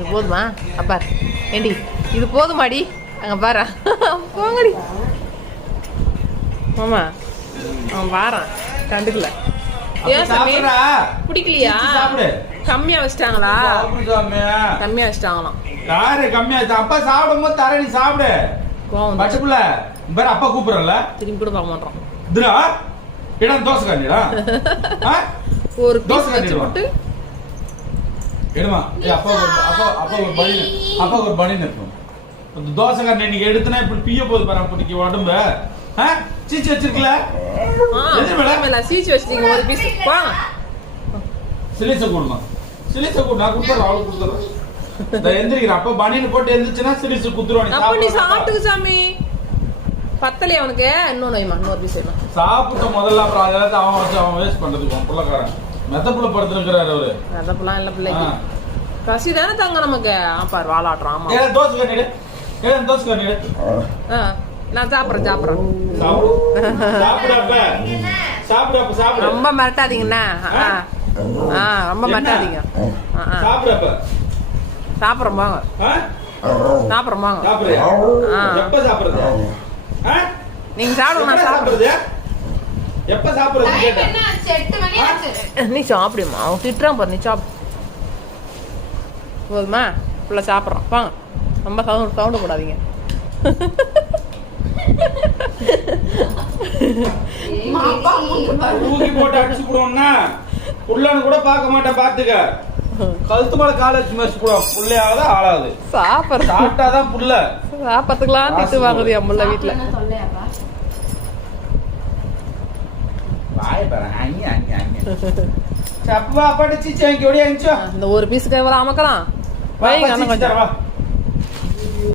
இது போதுமா அப்பா ஏண்டி இது போதுமாடி அங்கே பாரு போங்கடி மாமா அவன் வாரான் கண்டுக்கல ஏன் சாமி பிடிக்கலையா கம்மியா வச்சிட்டாங்களா கம்மியா வச்சிட்டாங்களாம் யாரு கம்மியா அப்பா சாப்பிடும் போது தர நீ சாப்பிடு பச்சைப்புள்ள பாரு அப்பா கூப்பிடுறல திரும்பி கூட பார்க்க மாட்டோம் இதுடா இடம் தோசை கண்டிடா ஒரு தோசை வச்சு போட்டு எடுமா அப்பா ஒரு பனி நிற்கும் தோசை கண்ணி இன்னைக்கு எடுத்துனா இப்படி பிய போகுது பாரு அப்படிக்கு உடம்பு சீச்சு வச்சிருக்கல சீச்சு வச்சிருக்கீங்க ஒரு பீஸ் வாங்க சிலிச கூடமா சிலிச கூட நான் கொடுத்துறேன் அவளுக்கு கொடுத்துறேன் எந்திரிக்கிற அப்ப பனின்னு போட்டு எந்திரிச்சுன்னா சிலிசு குத்துருவானு அப்ப நீ சாப்பிட்டுக்கு சாமி பத்தலையே அவனுக்கு இன்னொன்னு வைமா இன்னொரு பீஸ் வைமா சாப்பிட்ட முதல்ல அப்புறம் அதெல்லாம் அவன் வச்சு அவன் வேஸ்ட் பண்றதுக்கு அவன் பிள்ளைக்காரன் மெத்த புள்ள படுத்துருக்கிறாரு அவரு மெத்த புள்ள இல்ல பிள்ளைக்கு பசி தானே தாங்க நமக்கு பாரு வாலாடுறான் ஆமா ஏன் தோசை கண்ணிடு ஏன் தோசை கண்ணிடு நான் சாப்பிடுறேன் சாப்பிடு ரொம்ப மிரட்டாதீங்கண்ணா ரொம்ப மிரட்டாதீங்க சாப்பிடுறோம் வாங்க சாப்பிடுறோம் வாங்க நீங்க சாப்பிடுங்க நான் சாப்பிடுறது எப்ப சாப்பிடுறது நீ சாப்பிடுமா அவன் திட்டுறான் பாரு நீ சாப்பிடு போதுமா ஃபுல்லாக சாப்பிட்றோம் வாங்க ரொம்ப சவுண்டு போடாதீங்க தூக்கி போட்டு அடிச்சு போடுவோம்னா புள்ளன்னு கூட பார்க்க மாட்டேன் பாத்துக்க கழுத்து மேல காலேஜ் மேட்ச் போடுவோம் புள்ளையாவது ஆளாது சாப்பிட்டாதான் புள்ள சாப்பிட்றதுக்கெல்லாம் திட்டு வாங்குது என் புள்ள வீட்டுல அப்பா படிச்சு இந்த ஒரு பீஸுக்கு எவ்வளவு அமக்கலாம் வைங்க